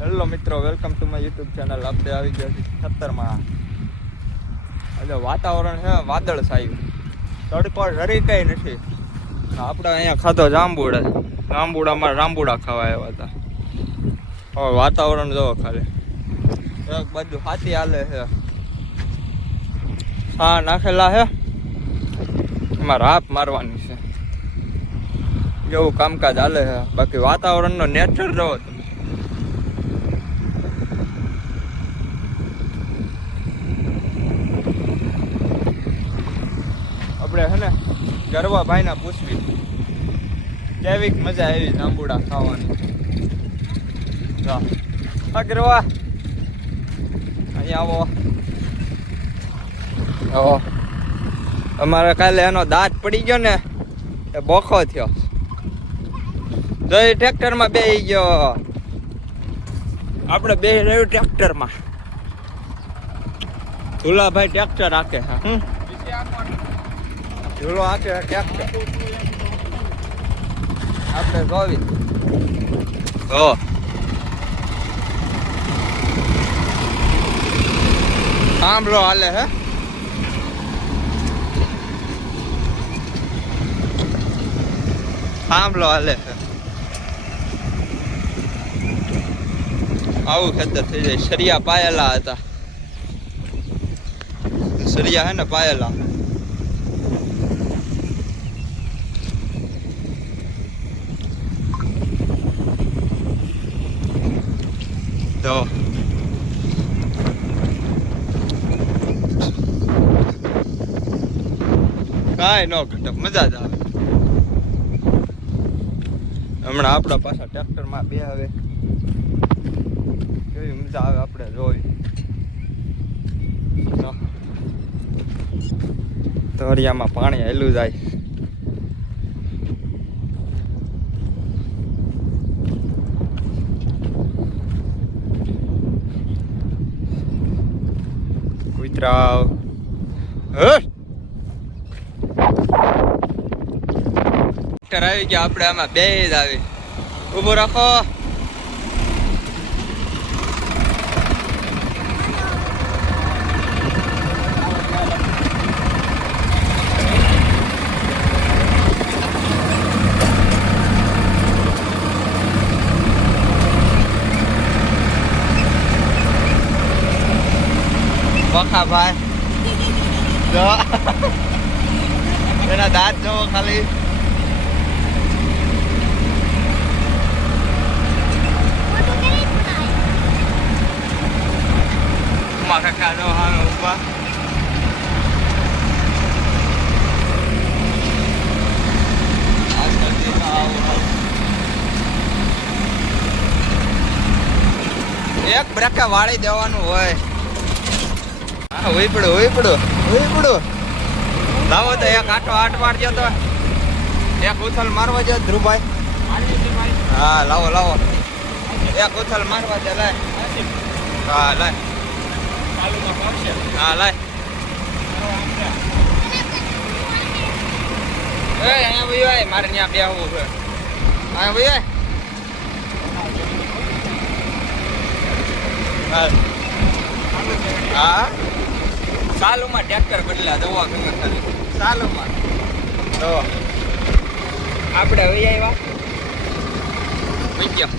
Hello મિત્રો, welcome to my YouTube channel. આપણે આવી ગયા છીએ ખેતરમાં. એટલે વાતાવરણ છે વાદળ છાયું, તડકો જરી કઈ નથી. આપણે અહીંયા ખાધો જાંબુડામાં રાંબુડા ખાવા આવ્યા હતા. હવે વાતાવરણ જોવો ખાલી, એક બાજુ હાથી હાલે છે, હા નાખેલા છે, એમાં રાપ મારવાની છે, એવું કામકાજ હાલે છે. બાકી વાતાવરણનો નેચર જોવો તમે. આપણે હે ને ગરવા ભાઈના પૂછવી કેવીક મજા આવી જાંબુડા ખાવાની. હા ગરવા, અહીંયા આવો. અમારે કાલે એનો દાંત પડી ગયો ને, એ બોખો થયો. જો એ ટ્રેક્ટરમાં બેસી ગયો. આપણે બે રહ્યું ટ્રેક્ટરમાં. ધુલાભાઈ ટ્રેક્ટર રાખે. હા ધૂલો આખે ટ્રેક્ટર આપણે જોવી. સાંભળો હાલે હે. સાંભળો હાલે હે. આવું ખેતર થઈ જાય. સરિયા પાયેલા હતા, સરિયા હે ને પાયેલા. તો કાંઈ ન ઘટે, મજા જ આવે. હમણાં આપણા પાછા ટ્રેક્ટરમાં બે આવે, કેવી મજા આવે આપણે જોઈ. તળિયામાં પાણી હેલું જાય. કુતરાવ ટ્રેક્ટર આવી ગયા. આપણે આમાં બે જ આવી. ઉભો રાખો. વખા ભાઈ જો એના દાંત જોવો ખાલી. કાકા નો હારો ઉભા. એક બ્રેકે વાળી દેવાનું હોય. હા ઉઈપડું લાવો તો એક આઠ મારજો તો એક ઉથલ મારવા જો ધ્રુવભાઈ. હા લાવો એક ઉથલ મારવા દે. લાય હા લાય. હા લાય. અહીંયા ભાઈ મારે ત્યાં બેહવું છે. હા ભાઈ હા સાલુમાં ટ્રેક્ટર બદલા દવા ખબર ખાલી સાલુમાં. તો આપણે હવે આવ્યા ગયા.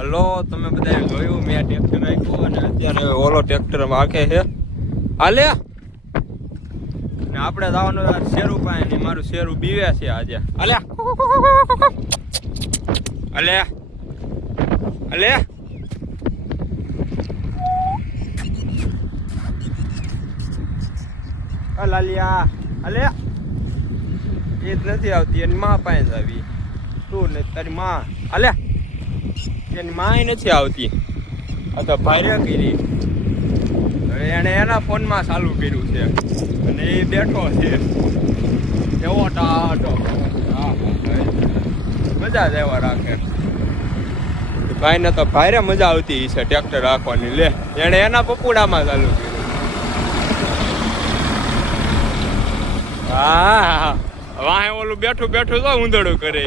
હલો તમે બધા જોયું મેં ટ્રેક્ટર રાખ્યું અને અત્યારે ઓલો ટ્રેક્ટર વાંકે છે હાલે ને આપણે જવાનું શેરું પાસે ને મારું શેરું બીવે છે આજે હાલે હાલે હાલે લાલિયા હાલે એ જ નથી આવતી એની માં પાસે આવી તું ને તારી માં હાલે એની માં નથી આવતી આ તો ભારે કરી હવે એને એના ફોનમાં ચાલુ કર્યું છે અને એ બેઠો છે એવો ટાટો મજા જ એવા રાખે ભાઈને તો ભારે મજા આવતી છે ટ્રેક્ટર રાખવાની લે એને એના પપુડામાં ચાલુ કર્યું હા વાહે ઓલું બેઠું બેઠું તો ઊંધડું કરે